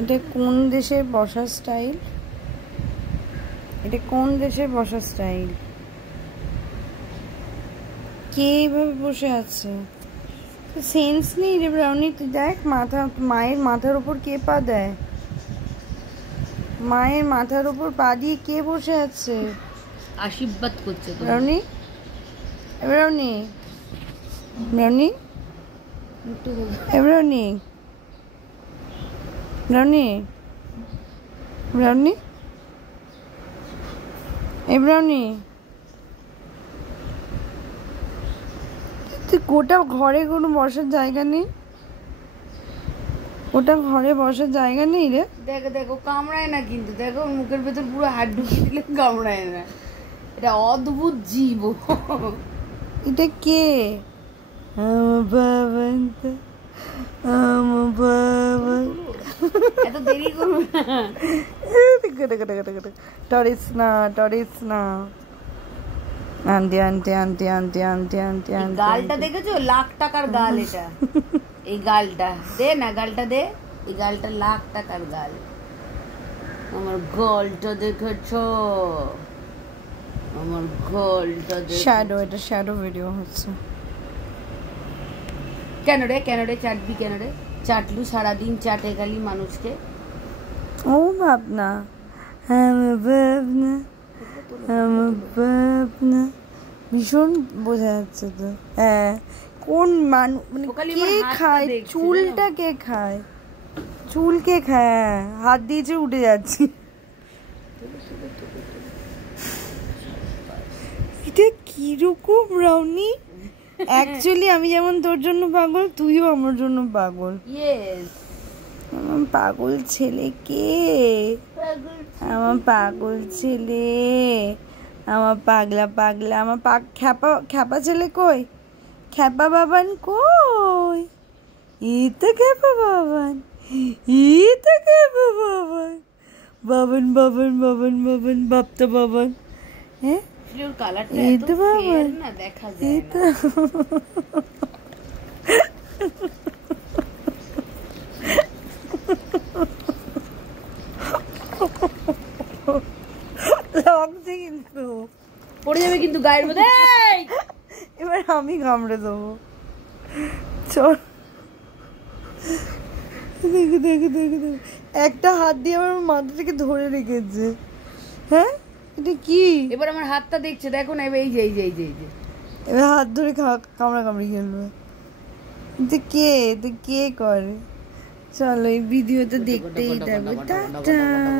এটা কোন দেশের বসার স্টাইল? এটা কোন দেশের বসার স্টাইল? কে এইভাবে বসে আছে? সেন্স নেই রে ব্রাউনি। তুই দেখ, মায়ের মাথার উপর কে পা দেয়? মায়ের মাথার উপর পা দিয়ে কে বসে আছে? আশীর্বাদ করছে brownie, brownie, brownie, brownie, brownie, brownie, brownie. তুই গোটা ঘরে কোনো বসার জায়গা নেই? ওটা ঘরে বসার জায়গা নেই রে। দেখো দেখো, কামড়ায় না কিন্তু। দেখো মুখের ভেতর পুরো হাত ঢুকিয়ে দিলে কামড়ায় না। এটা অদ্ভুত জীব। এটা কে? আমার বাবা, আমার বাবা। এত দেরি করবো না। টরিস না, টরিস না। Aunty aunty aunty aunty aunty aunty aunty. গালটা দেখেছো? লাখ টাকার গাল এটা। এই গালটা দে না, গালটা দে। এই গালটা লাখ টাকার গাল। আমার গালটা দেখেছো? আমার গালটা শ্যাডো, এটা শ্যাডো ভিডিও হচ্ছে। কেন রে, কেন রে চাটবি? কেন রে চাটলু? সারাদিন চাটে গালি মানুষকে। ও ভাবনা, আমার ভাবনা, আমার ভাবনা। ভীষণ বোঝা যাচ্ছে তো। হ্যাঁ, কোন মানুষ মানে কে খায় চুলটা? কে খায় চুল? কে খায়? হাত দিয়েছে, উঠে যাচ্ছি। এটা কিরকম ব্রাউনি? অ্যাকচুয়ালি আমি যেমন তোর জন্য পাগল, তুইও আমার জন্য পাগল। আমার পাগল ছেলে কে? আমার পাগল ছেলে, আমার পাগলা পাগলা, আমার খ্যাপা খ্যাপা ছেলে কই? খ্যাপা বাবান কই? এই তো খ্যাপা বাবান, এই তো খ্যাপা বাবান। বাবান বাবান বাবান বাবান, বাপ্তা বাবান। হ্যাঁ, এই তো বাবান, এই তো। লাগছে কিন্তু, পড়ে যাবে কিন্তু গায়ের মধ্যে। এবার আমি কামড়ে দেবো। চল, দেখে দেখে দেখে দেখে একটা হাত দিয়ে আমার মাথা থেকে ধরে রেখেছে। হ্যাঁ, এটা কি? এবার আমার হাতটা দেখছে, দেখো না। এই যে এই যে এই যে এই যে এবার হাত ধরে কামড়া কামড়ি খেলবে। এটা কে? এটা কে করে? চলো, এই ভিডিওটা দেখতেই থাকবে। Tata tata.